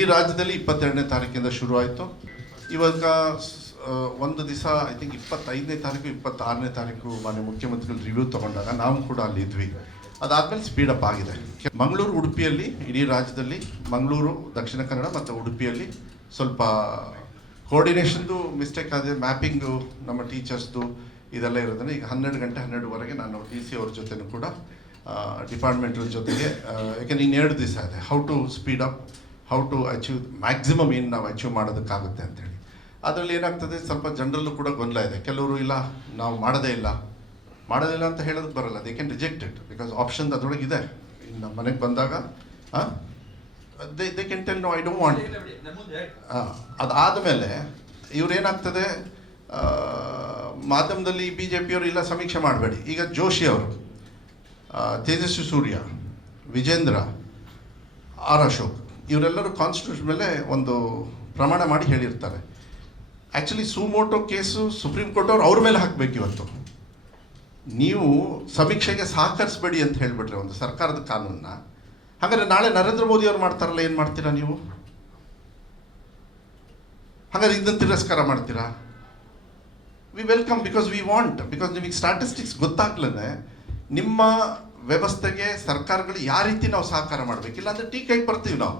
ಈ ರಾಜ್ಯದಲ್ಲಿ 22ನೇ ತಾರೀಕಿಂದ ಶುರು ಆಯಿತು. ಇವಾಗ ಒಂದು ದಿವಸ ಐ ಥಿಂಕ್ 25ನೇ ತಾರೀಕು 26ನೇ ತಾರೀಕು ಮಾನ್ಯ ಮುಖ್ಯಮಂತ್ರಿಗಳು ರಿವ್ಯೂ ತಗೊಂಡಾಗ ನಾವು ಕೂಡ ಅಲ್ಲಿ ಇದ್ವಿ. ಅದಾದಮೇಲೆ ಸ್ಪೀಡಪ್ ಆಗಿದೆ. ಮಂಗಳೂರು ಉಡುಪಿಯಲ್ಲಿ ಇಡೀ ರಾಜ್ಯದಲ್ಲಿ ಮಂಗಳೂರು ದಕ್ಷಿಣ ಕನ್ನಡ ಮತ್ತು ಉಡುಪಿಯಲ್ಲಿ ಸ್ವಲ್ಪ ಕೋಆರ್ಡಿನೇಷನ್ದು ಮಿಸ್ಟೇಕ್ ಆಗಿದೆ. ಮ್ಯಾಪಿಂಗು ನಮ್ಮ ಟೀಚರ್ಸ್ದು ಇದೆಲ್ಲ ಇರೋದನ್ನು ಈಗ 12 ಗಂಟೆ 12ವರೆಗೆ ನಾನು ಡಿ ಸಿ ಅವ್ರ ಜೊತೆನೂ ಕೂಡ ಡಿಪಾರ್ಟ್ಮೆಂಟ್ಗಳ ಜೊತೆಗೆ ಯಾಕೆಂದ್ರೆ ಇನ್ನು 2 ದಿವಸ ಇದೆ how to speed up, how to achieve maximum ಏನು ನಾವು ಅಚೀವ್ ಮಾಡೋದಕ್ಕಾಗುತ್ತೆ ಅಂತೇಳಿ. ಅದರಲ್ಲಿ ಏನಾಗ್ತದೆ, ಸ್ವಲ್ಪ ಜನರಲ್ಲೂ ಕೂಡ ಗೊಂದಲ ಇದೆ. ಕೆಲವರು ಇಲ್ಲ ನಾವು ಮಾಡೋದೇ ಇಲ್ಲ ಅಂತ ಹೇಳೋದಕ್ಕೆ ಬರಲ್ಲ. They can reject it because option ಅದರೊಳಗೆ ಇದೆ. ಇನ್ನು ಮನೆಗೆ ಬಂದಾಗ they can tell no I don't want. ಅದಾದಮೇಲೆ ಇವ್ರೇನಾಗ್ತದೆ, ಮಾಧ್ಯಮದಲ್ಲಿ ಬಿ ಜೆ ಪಿಯವರು ಇಲ್ಲ ಸಮೀಕ್ಷೆ ಮಾಡಬೇಡಿ. ಈಗ ಜೋಶಿ ಅವರು, ತೇಜಸ್ವಿ ಸೂರ್ಯ, ವಿಜೇಂದ್ರ, ಆರ್ ಅಶೋಕ್ ಇವರೆಲ್ಲರೂ ಕಾನ್ಸ್ಟಿಟ್ಯೂಷನ್ ಮೇಲೆ ಒಂದು ಪ್ರಮಾಣ ಮಾಡಿ ಹೇಳಿರ್ತಾರೆ. Actually suo motu case supreme court ಅವ್ರ ಮೇಲೆ ಹಾಕಬೇಕು. ಇವತ್ತು ನೀವು ಸಮೀಕ್ಷೆಗೆ ಸಹಕರಿಸಬೇಡಿ ಅಂತ ಹೇಳಿಬಿಟ್ರೆ ಒಂದು ಸರ್ಕಾರದ ಕಾನೂನನ್ನ, ಹಾಗಾದ್ರೆ ನಾಳೆ ನರೇಂದ್ರ ಮೋದಿ ಅವ್ರು ಮಾಡ್ತಾರಲ್ಲ, ಏನು ಮಾಡ್ತೀರಾ ನೀವು? ಹಾಗಾದ್ರೆ ಇದನ್ನು ತಿರಸ್ಕಾರ ಮಾಡ್ತೀರಾ? V welcome because we want, because ನಿಮಗೆ ಸ್ಟ್ಯಾಟಿಸ್ಟಿಕ್ಸ್ ಗೊತ್ತಾಗ್ಲೇ ನಿಮ್ಮ ವ್ಯವಸ್ಥೆಗೆ ಸರ್ಕಾರಗಳು ಯಾವ ರೀತಿ ನಾವು ಸಹಕಾರ ಮಾಡಬೇಕಿಲ್ಲ ಅಂದರೆ ಟೀಕೆಗೆ ಬರ್ತೀವಿ ನಾವು.